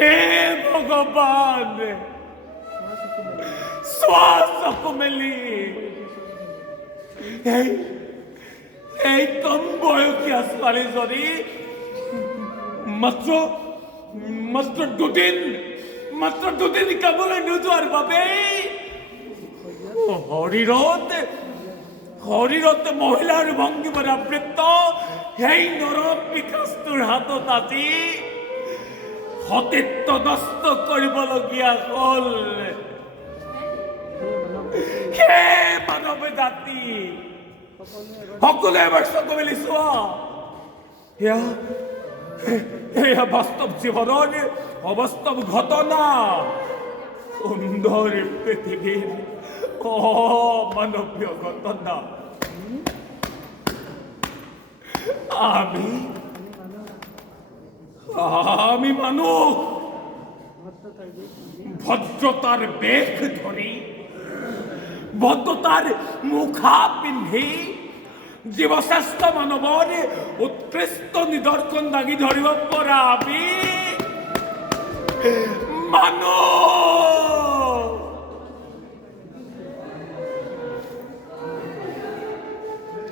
হে ভগবান শ্বাসকো মেলি এই কম বয়সীয়া ছোৱালীজনী মাত্ৰ দুদিন কামলৈ নোযোৱাৰ বাবেই শৰীৰত মহিলাৰ ভংগীমাৰ আবৃত্ত সেই নৰম বিকাশটোৰ হাতত আজি সতীত্ব নষ্ট কৰিবলগীয়া হ'ল। হে মানৱ জাতি, সকলোৱে এবাৰ চকু মেলি চোৱা। এয়া বাস্তৱ জীৱনৰ অবাস্তৱ ঘটনা। সুন্দৰ পৃথিৱীৰ অমানৱীয় ঘটনা। আমি মানুহ ভদ্ৰতাৰ বেশ ধৰি, ভদ্ৰতাৰ মুখা পিন্ধি জীৱশ্ৰেষ্ঠ মানৱৰ উৎকৃষ্ট নিদৰ্শন দাঙি ধৰিব পৰা আমি মানুহ